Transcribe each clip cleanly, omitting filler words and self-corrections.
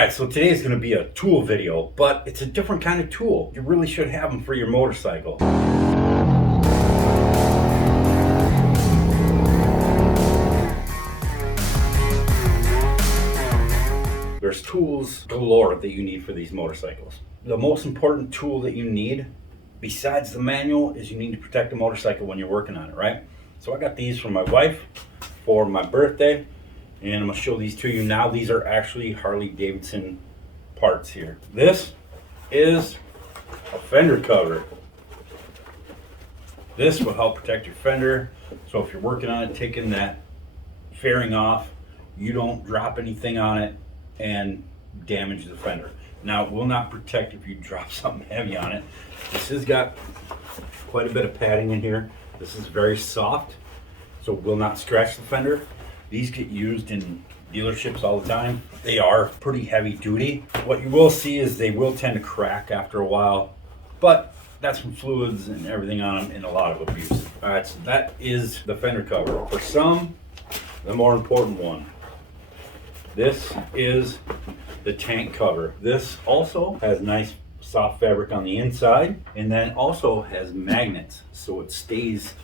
Alright, so today is going to be a tool video, but it's a different kind of tool. You really should have them for your motorcycle. There's tools galore that you need for these motorcycles. The most important tool that you need, besides the manual, is you need to protect the motorcycle when you're working on it, right? So I got these from my wife for my birthday, and I'm going to show these to you now. These are actually Harley Davidson parts here. This is a fender cover. This will help protect your fender, so if you're working on it, taking that fairing off, you don't drop anything on it and damage the fender. Now, it will not protect if you drop something heavy on it. This has got quite a bit of padding in here. This is very soft, so it will not scratch the fender. These get used in dealerships all the time. They are pretty heavy duty. What you will see is they will tend to crack after a while, but that's from fluids and everything on them and a lot of abuse. All right, so that is the fender cover. For some, the more important one, this is the tank cover. This also has nice soft fabric on the inside, and then also has magnets, so it stays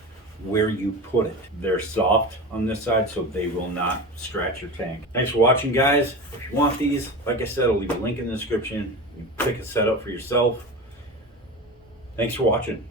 where you put it. They're soft on this side, so they will not scratch your tank. Thanks for watching, guys. If you want these, like I said, I'll leave a link in the description. You can pick a set up for yourself. Thanks for watching.